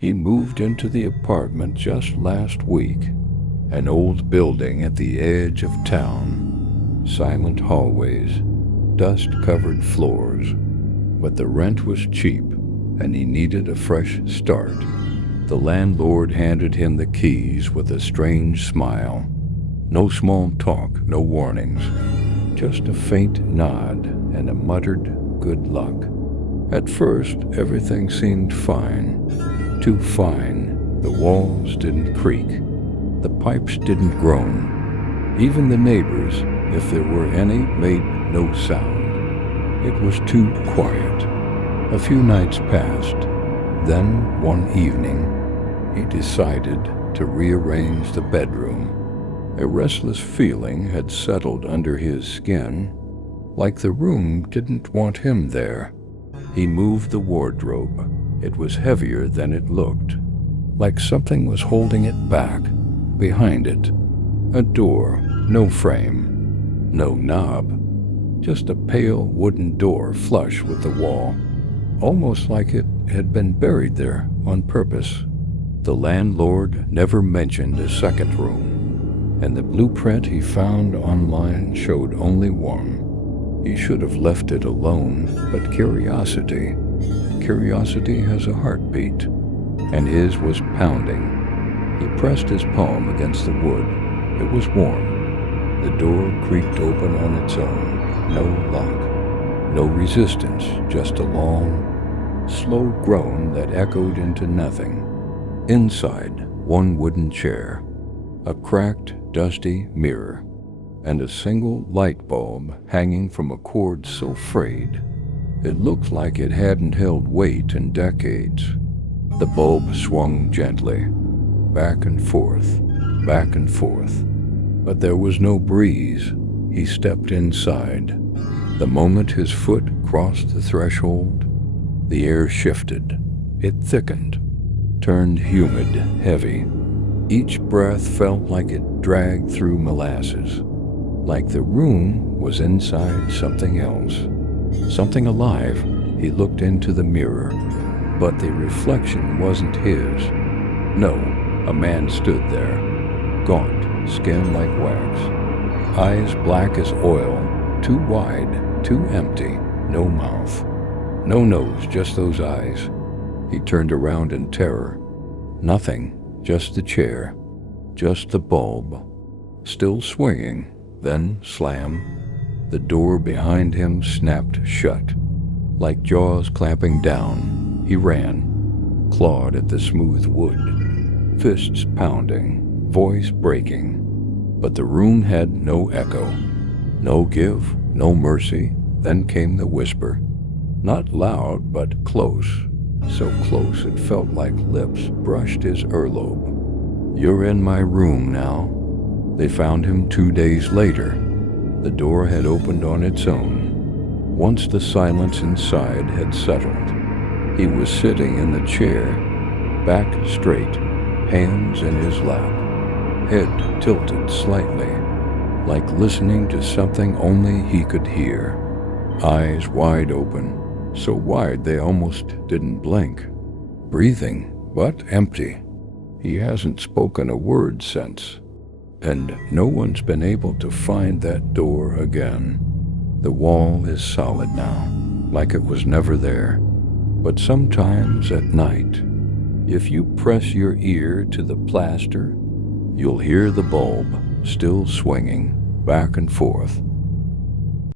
He moved into the apartment just last week, an old building at the edge of town, silent hallways, dust-covered floors. But the rent was cheap, and he needed a fresh start. The landlord handed him the keys with a strange smile. No small talk, no warnings, just a faint nod and a muttered good luck. At first, everything seemed fine. Too fine. The walls didn't creak. The pipes didn't groan. Even the neighbors, if there were any, made no sound. It was too quiet. A few nights passed. Then, one evening, he decided to rearrange the bedroom. A restless feeling had settled under his skin, like the room didn't want him there. He moved the wardrobe. It was heavier than it looked, like something was holding it back. Behind it, a door, no frame, no knob, just a pale wooden door flush with the wall, almost like it had been buried there on purpose. The landlord never mentioned a second room, and the blueprint he found online showed only one. He should have left it alone, but curiosity has a heartbeat, and his was pounding. He pressed his palm against the wood. It was warm. The door creaked open on its own. No lock, no resistance, just a long, slow groan that echoed into nothing. Inside, one wooden chair, a cracked, dusty mirror, and a single light bulb hanging from a cord so frayed it looked like it hadn't held weight in decades. The bulb swung gently, back and forth, but there was no breeze. He stepped inside. The moment his foot crossed the threshold, the air shifted. It thickened, turned humid, heavy. Each breath felt like it dragged through molasses, like the room was inside something else, something alive. He looked into the mirror, but the reflection wasn't his. No, a man stood there, gaunt, skin like wax, eyes black as oil, too wide, too empty, no mouth, no nose, just those eyes. He turned around in terror. Nothing, just the chair, just the bulb, still swinging. Then, slam, the door behind him snapped shut, like jaws clamping down. He ran, clawed at the smooth wood, fists pounding, voice breaking. But the room had no echo, no give, no mercy. Then came the whisper, not loud, but close, so close it felt like lips brushed his earlobe. "You're in my room now." They found him 2 days later. The door had opened on its own. Once the silence inside had settled, he was sitting in the chair, back straight, hands in his lap, head tilted slightly, like listening to something only he could hear. Eyes wide open, so wide they almost didn't blink. Breathing, but empty. He hasn't spoken a word since. And no one's been able to find that door again. The wall is solid now, like it was never there. But sometimes at night, if you press your ear to the plaster, you'll hear the bulb still swinging back and forth.